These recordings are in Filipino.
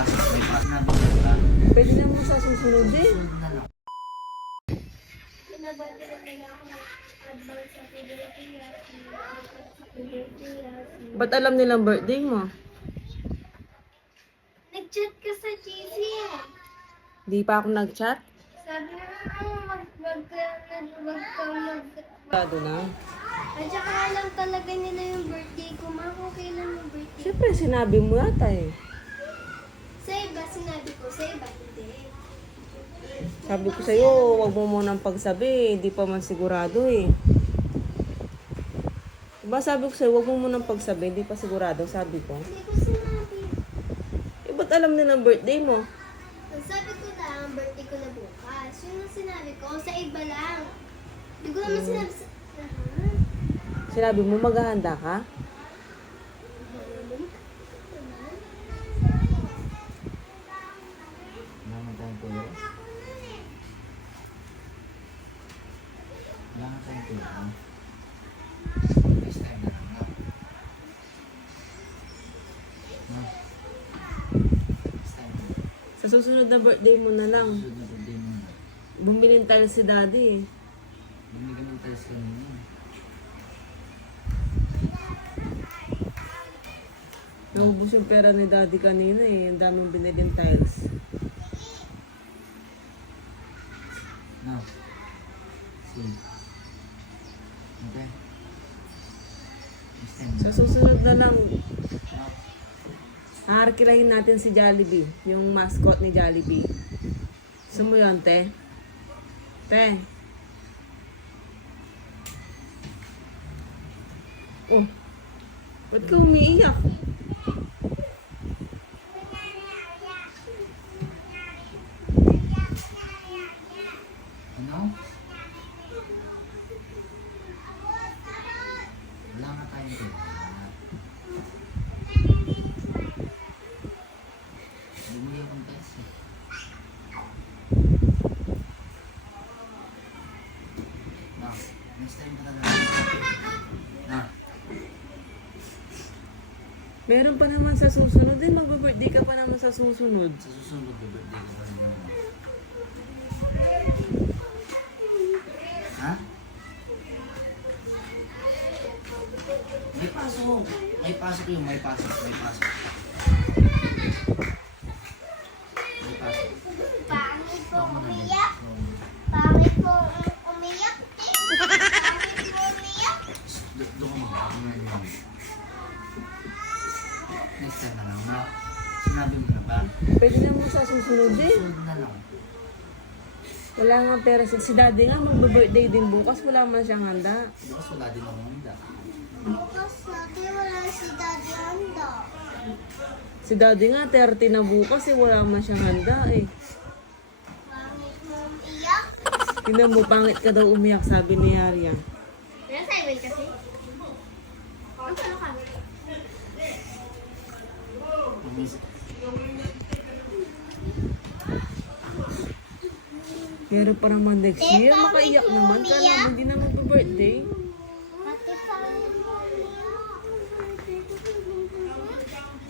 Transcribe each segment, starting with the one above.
may pasok. Sinabi mo na ba? Pwede naman sa susunod eh. Ba't alam nilang birthday mo? Nag-chat ka sa GC ah. Di pa ako nag-chat? Sabi na ano, mag, mag, mag, mag, mag, Lado na. At saka alam talaga nila yung birthday ko. Ma, kung kailan yung birthday. Siyempre, sinabi mo yata eh. Sa iba, sinabi ko. Sa iba, hindi. Sabi ko sa'yo, wag mo munang pagsabi. Di pa man sigurado eh. Diba sabi ko sa'yo, wag mo munang pagsabi. Di pa sigurado, sabi ko. Hindi ko sinabi. Eh, ba't alam nilang birthday mo? Ang sabi ko lang, birthday ko na bukas. Yun ang sinabi ko. Sa iba lang. Hindi ko naman sinabi sa... Sinabi mo, maghahanda ka? Wala nga tayong pera. Wala nga tayong pera. Next time na lang, no? No? Next time na lang. Sa susunod na birthday mo na lang. Susunod na birthday mo na. Bumili tayo si daddy eh. Bumili ng tiles kanina. Naubos yung pera ni daddy kanina eh. Ang daming biniling tiles. No? See? Okay? Sa susunod na lang, No? haharkilahin natin si Jollibee. Yung mascot ni Jollibee. Gusto mo yun, te? Te? Oh. Ba't ka umiiyak? Ano? Wala nga tayong pera. Bumili akong tiles eh. No, next time pa talaga. No, Meron pa naman sa susunod. Eh, magbe-birthday ka pa naman sa susunod. sa susunod birthday ko pa naman. Ha? May pasok. May pasok yung may pasok. May pasok. May pasok. Pangit po din. umiyak. Pangit po umiyak. Pangit po umiyak. do- Doon ka yun. Next time na lang, no? Sinabi mo na ba? Pwede naman sa susunod eh. Susunod na lang. Wala nga pera si, si daddy nga magbe-birthday din bukas. Wala man siyang handa. Bukas wala din akong handa. Bukas natin wala si Daddy Ando. Si daddy nga 30 na bukas eh. Wala man siyang handa eh. Pangit mo umiyak. Tingnan mo, pangit ka daw umiyak, sabi ni Arya. Pero sa kasi. Ang ka? Pero pa naman next year, makaiyak naman. Kaya naman, hindi na magbe-birthday. Pati pangit mo umiyak.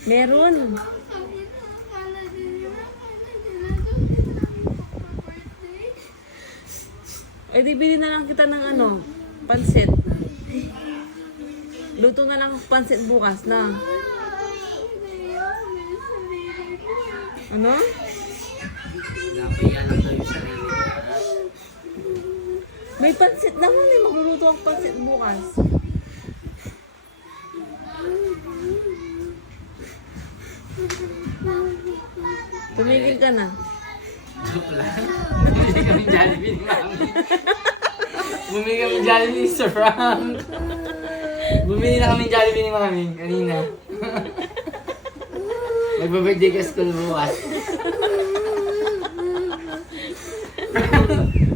Meron. Eh, di bili na lang kita ng ano, pansit. Luto na lang pansit bukas na. Ano? Napahiya lang daw yung sarili. May pansit naman eh. Magluluto ang pansit bukas. Tumigil ka na. Joke lang. Bumili kami Jollibee ni Mami. Bumili kami Jollibee sa Frank. Bumili na kami Jollibee ni Mami kanina. Magpa-birthday ka school bukas.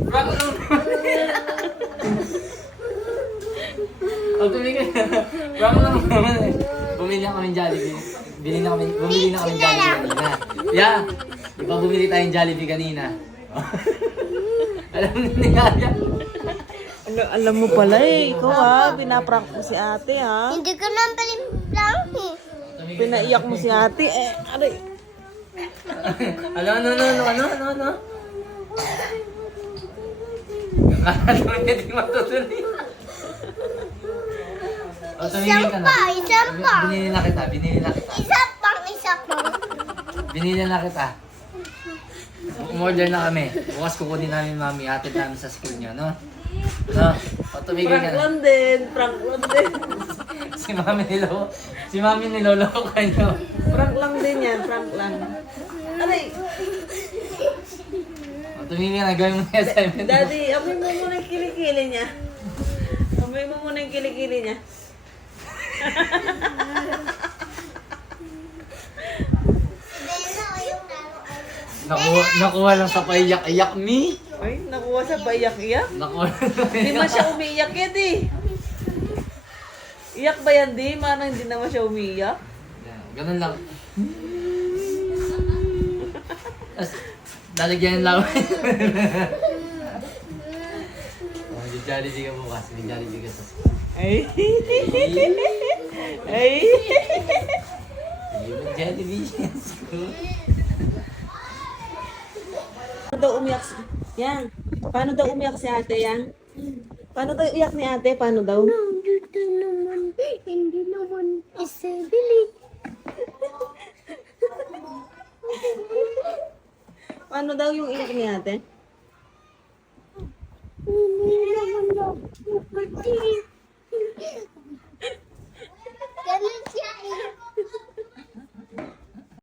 Frank lang O, tumigil na. Frank lang naman eh. Bumili na kami Jollibee. Bili na kami, bumili na kami Jollibee kanina. Yeah. Di ba bumili tayong Jollibee kanina? Alam ni Kaya. Ano, alam mo pala eh. Ikaw ha, pinaprank mo si ate ha. Hindi ko naman pala lang eh. Pinaiyak mo si ate eh. Aray. Ano, ano, ano, ano, ano, ano, ano? Akala mo hindi di matutuloy. O, tumingin ka na. Pa. Binili na kita, binili na kita. Isa pang, isa pang. Binili na kita. Umorder na kami. Bukas kukunin namin mami, hatid namin sa school niya, no? No? O, tumigil Prank ka na. lang din. Prank lang din. Si mami nilo, si mami niloloko kayo. Prank lang din yan. Prank lang. Aray, O, tumigil ka na, gawin mo yung assignment mo. Daddy, amoy mo muna yung kilikili niya. Amoy mo muna yung kilikili niya. Nakuha, nakuha lang sa paiyak-iyak me. Ay, nakuha sa payak-iyak. Nakuha Hindi man siya umiiyak yan eh. Iyak ba yan di? Manang hindi naman siya umiiyak. Ganun lang. Tapos, lalagyan ng laway. oh, di Jollibee ka bukas. Di Jollibee ka sa school. Ay. Ay. Di ba Jollibee sa school? Paano daw umiyak si... Yang, paano daw umiyak si ate, Yang? Paano daw iyak ni ate? Paano daw? Dito naman, hindi naman isa bili. Paano daw yung iyak ni ate? Hindi naman ako pati.